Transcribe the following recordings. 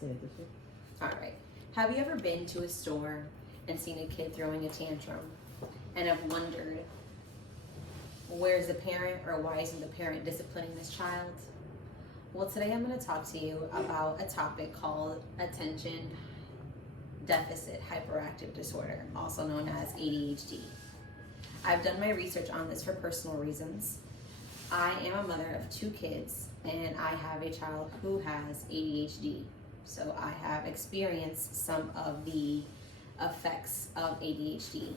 say it this way. All right. Have you ever been to a store and seen a kid throwing a tantrum and have wondered, where's the parent, or why isn't the parent disciplining this child? Well, today I'm going to talk to you about a topic called attention deficit hyperactive disorder, also known as ADHD. I've done my research on this for personal reasons. I am a mother of 2 kids, and I have a child who has ADHD. So I have experienced some of the effects of ADHD.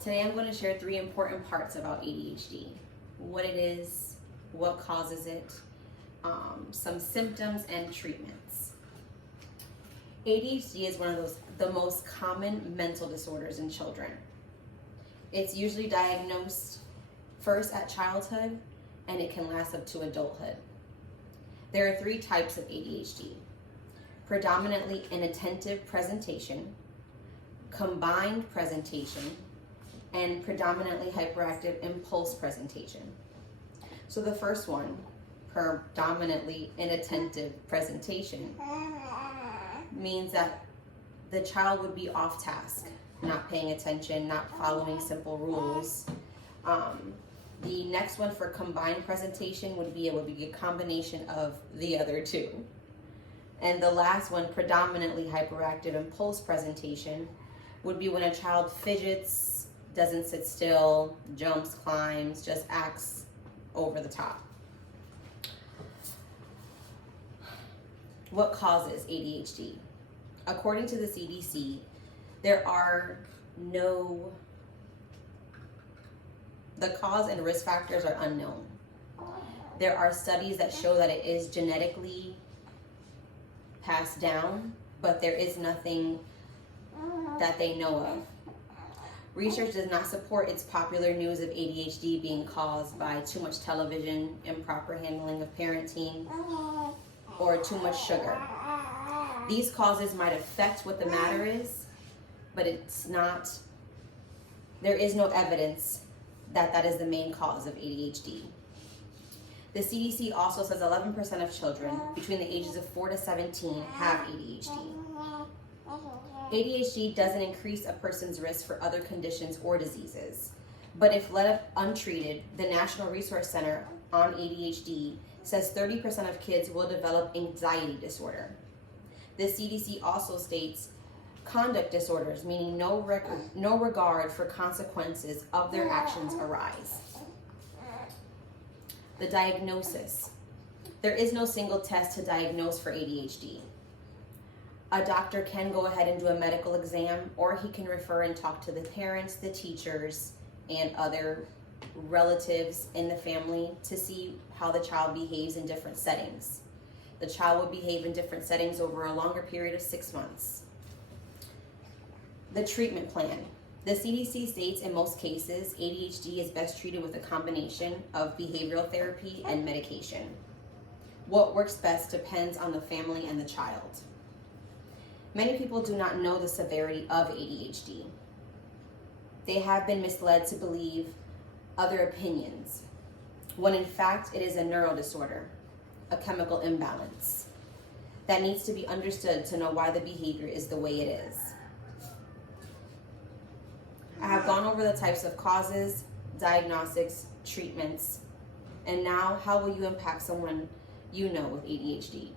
Today I'm going to share 3 important parts about ADHD. What it is, what causes it, some symptoms and treatments. ADHD is one of the most common mental disorders in children. It's usually diagnosed first at childhood, and it can last up to adulthood. There are 3 types of ADHD: predominantly inattentive presentation, combined presentation, and predominantly hyperactive impulse presentation. So the first one, predominantly inattentive presentation, means that the child would be off task, not paying attention, not following simple rules. The next one for combined presentation would be a combination of the other 2. And the last one, predominantly hyperactive impulse presentation, would be when a child fidgets, doesn't sit still, jumps, climbs, just acts over the top. What causes ADHD? According to the CDC, the cause and risk factors are unknown. There are studies that show that it is genetically passed down, but there is nothing that they know of. Research does not support its popular news of ADHD being caused by too much television, improper handling of parenting, or too much sugar. These causes might affect what the matter is, but there is no evidence that is the main cause of ADHD. The CDC also says 11% of children between the ages of 4 to 17 have ADHD. ADHD doesn't increase a person's risk for other conditions or diseases, but if left untreated, the National Resource Center on ADHD says 30% of kids will develop anxiety disorder. The CDC also states conduct disorders, meaning no regard for consequences of their actions, arise. The diagnosis. There is no single test to diagnose for ADHD. A doctor can go ahead and do a medical exam, or he can refer and talk to the parents, the teachers, and other relatives in the family to see how the child behaves in different settings. The child will behave in different settings over a longer period of 6 months. The treatment plan. The CDC states in most cases, ADHD is best treated with a combination of behavioral therapy and medication. What works best depends on the family and the child. Many people do not know the severity of ADHD. They have been misled to believe other opinions, when in fact it is a neural disorder, a chemical imbalance that needs to be understood to know why the behavior is the way it is. I have gone over the types of causes, diagnostics, treatments, and now how will you impact someone you know with ADHD?